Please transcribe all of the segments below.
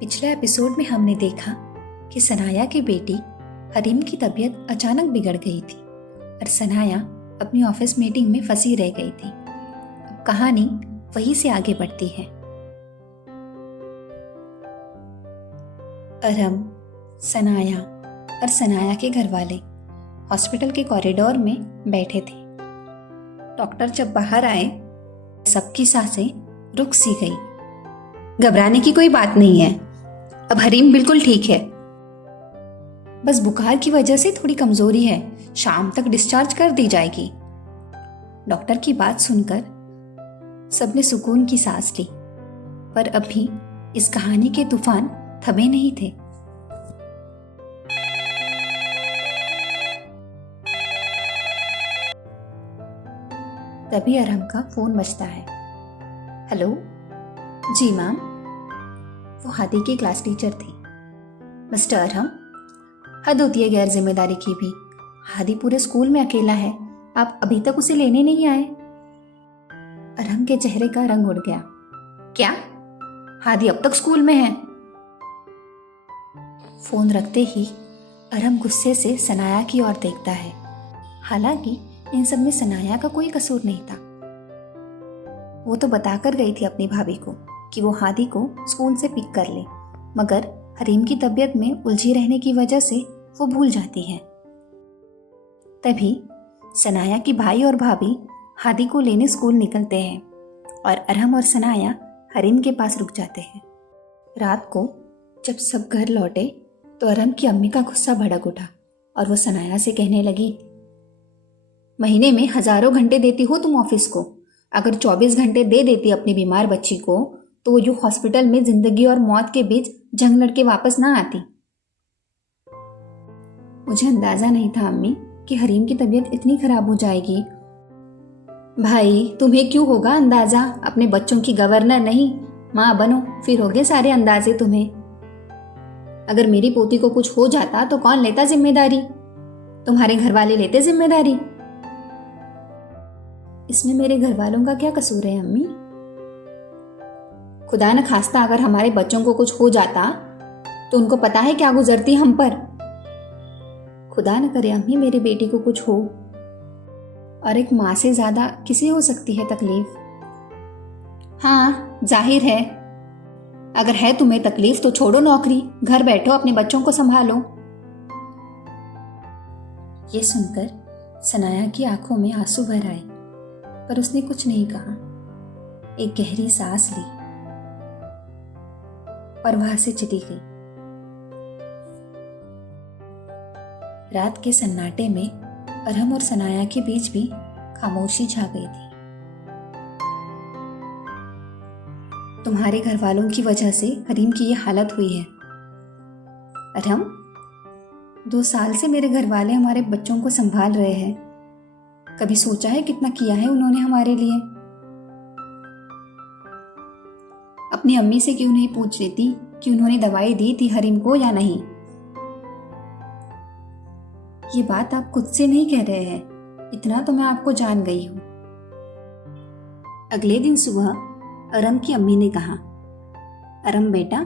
पिछले एपिसोड में हमने देखा कि सनाया की बेटी हरीम की तबीयत अचानक बिगड़ गई थी और सनाया अपनी ऑफिस मीटिंग में फंसी रह गई थी। अब कहानी वहीं से आगे बढ़ती है। अरहम, सनाया और सनाया के घर वाले हॉस्पिटल के कॉरिडोर में बैठे थे। डॉक्टर जब बाहर आए, सबकी सांसें रुक सी गई। घबराने की कोई बात नहीं है, अब हरीम बिल्कुल ठीक है। बस बुखार की वजह से थोड़ी कमजोरी है, शाम तक डिस्चार्ज कर दी जाएगी। डॉक्टर की बात सुनकर सबने सुकून की सांस ली, पर अभी इस कहानी के तूफान थमे नहीं थे। तभी अरहम का फोन बजता है। हेलो जी मैम, वो हादी की क्लास टीचर थी। मिस्टर अरहम, हद होती है गैर जिम्मेदारी की भी। हादी पूरे स्कूल में अकेला है, आप अभी तक उसे लेने नहीं आए। अरहम के चेहरे का रंग उड़ गया। क्या? हादी अब तक स्कूल में है? फोन रखते ही अरहम गुस्से से सनाया की ओर देखता है। हालांकि इन सब में सनाया का कोई कसूर नहीं था। वो तो बताकर गई थी अपनी भाभी को कि वो हादी को स्कूल से पिक कर ले, मगर हरीम की तबीयत में उलझी रहने की वजह से वो भूल जाती है। तभी सनाया की भाई और भाभी हादी को लेने स्कूल निकलते हैं और अरहम और सनाया हरीम के पास रुक जाते हैं। रात को जब सब घर लौटे तो अरहम की अम्मी का गुस्सा भड़क उठा और वो सनाया से कहने लगी, महीने में हजारों घंटे देती हो तुम ऑफिस को, अगर 24 घंटे दे देती अपनी बीमार बच्ची को तो वो जो हॉस्पिटल में जिंदगी और मौत के बीच जंग लड़के वापस ना आती। मुझे अंदाजा नहीं था अम्मी कि हरीम की तबीयत इतनी खराब हो जाएगी। भाई तुम्हें क्यों होगा अंदाजा, अपने बच्चों की गवर्नर नहीं माँ बनो, फिर होगे सारे अंदाजे तुम्हें। अगर मेरी पोती को कुछ हो जाता तो कौन लेता जिम्मेदारी? तुम्हारे घर वाले लेते जिम्मेदारी। इसमें मेरे घर वालों का क्या कसूर है अम्मी? खुदा न खास्ता अगर हमारे बच्चों को कुछ हो जाता तो उनको पता है क्या गुजरती हम पर। खुदा न करे अम्मी मेरी बेटी को कुछ हो, और एक माँ से ज्यादा किसे हो सकती है तकलीफ। हाँ जाहिर है, अगर है तुम्हें तकलीफ तो छोड़ो नौकरी, घर बैठो अपने बच्चों को संभालो। ये सुनकर सनाया की आंखों में आंसू भर आए, पर उसने कुछ नहीं कहा। एक गहरी सांस ली और वहां से चली गई। रात के सन्नाटे में अरहम और सनाया के बीच भी खामोशी छा गई थी। तुम्हारे घर वालों की वजह से हरीम की ये हालत हुई है। अरहम, 2 साल से मेरे घर वाले हमारे बच्चों को संभाल रहे हैं। कभी सोचा है कितना किया है उन्होंने हमारे लिए? अपनी अम्मी से क्यों नहीं पूछ लेती कि उन्होंने दवाई दी थी हरीम को या नहीं? ये बात आप खुद से नहीं कह रहे हैं, इतना तो मैं आपको जान गई हूं। अगले दिन सुबह अरहम की अम्मी ने कहा, अरहम बेटा,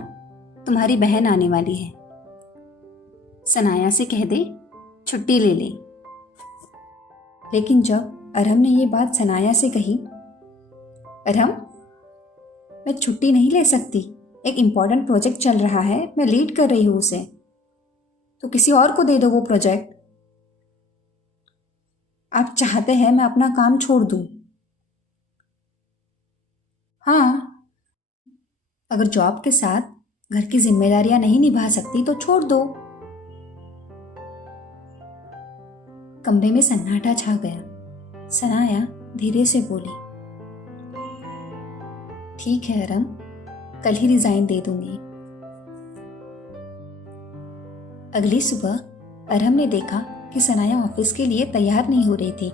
तुम्हारी बहन आने वाली है, सनाया से कह दे छुट्टी ले ले। लेकिन जब अरहम ने ये बात सनाया से कही, अरहम मैं छुट्टी नहीं ले सकती, एक इम्पॉर्टेंट प्रोजेक्ट चल रहा है, मैं लीड कर रही हूं उसे, तो किसी और को दे दो वो प्रोजेक्ट। आप चाहते हैं मैं अपना काम छोड़ दूं? हाँ, अगर जॉब के साथ घर की जिम्मेदारियां नहीं निभा सकती तो छोड़ दो। कमरे में सन्नाटा छा गया। सनाया धीरे से बोली, ठीक है अरहम, कल ही रिजाइन दे दूंगी। अगली सुबह अरहम ने देखा कि सनाया ऑफिस के लिए तैयार नहीं हो रही थी।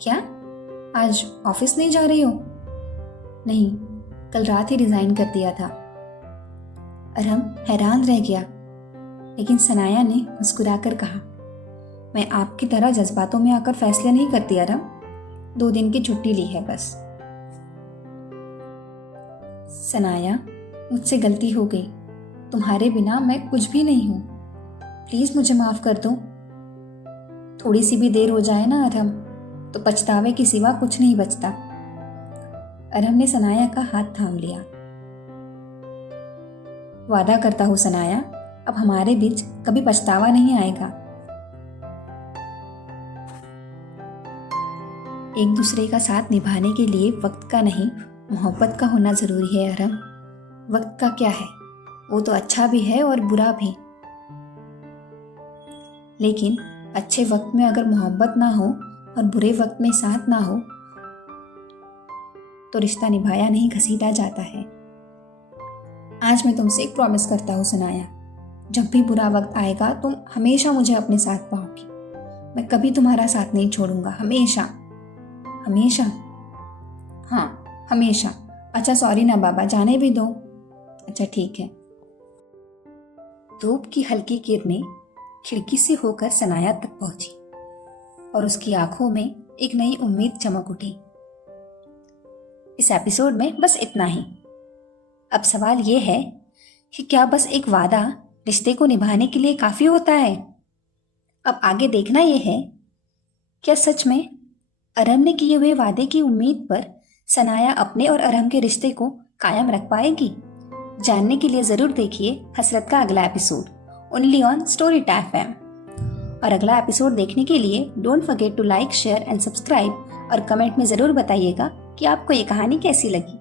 क्या आज ऑफिस नहीं जा रही हो? नहीं, कल रात ही रिजाइन कर दिया था। अरहम हैरान रह गया, लेकिन सनाया ने मुस्कुराकर कहा, मैं आपकी तरह जज्बातों में आकर फैसले नहीं करती अरहम, 2 दिन की छुट्टी ली है बस। सनाया, मुझसे गलती हो गई, तुम्हारे बिना मैं कुछ भी नहीं हूँ। प्लीज मुझे माफ कर दो। थोड़ी सी भी देर हो जाए ना अरहम, तो पछतावे के सिवा कुछ नहीं बचता। अरहम ने सनाया का हाथ थाम लिया। वादा करता हूँ सनाया, अब हमारे बीच कभी पछतावा नहीं आएगा। एक दूसरे का साथ निभाने के लिए वक्त का नहीं, मोहब्बत का होना जरूरी है अरहम। वक्त का क्या है, वो तो अच्छा भी है और बुरा भी। लेकिन अच्छे वक्त में अगर मोहब्बत ना हो और बुरे वक्त में साथ ना हो तो रिश्ता निभाया नहीं, घसीटा जाता है। आज मैं तुमसे एक प्रॉमिस करता हूँ सनाया, जब भी बुरा वक्त आएगा तुम हमेशा मुझे अपने साथ पाओगी। मैं कभी तुम्हारा साथ नहीं छोड़ूंगा, हमेशा हमेशा। हाँ हमेशा। अच्छा सॉरी ना बाबा, जाने भी दो। अच्छा ठीक है। धूप की हल्की किरणें खिड़की से होकर सनाया तक पहुंची और उसकी आंखों में एक नई उम्मीद चमक उठी। इस एपिसोड में बस इतना ही। अब सवाल यह है कि क्या बस एक वादा रिश्ते को निभाने के लिए काफी होता है? अब आगे देखना यह है, क्या सच में अरहम ने किए हुए वादे की उम्मीद पर सनाया अपने और अरहम के रिश्ते को कायम रख पाएगी? जानने के लिए जरूर देखिए हसरत का अगला एपिसोड ओनली ऑन स्टोरीटा FM। और अगला एपिसोड देखने के लिए don't forget to like, share and subscribe और कमेंट में जरूर बताइएगा कि आपको ये कहानी कैसी लगी।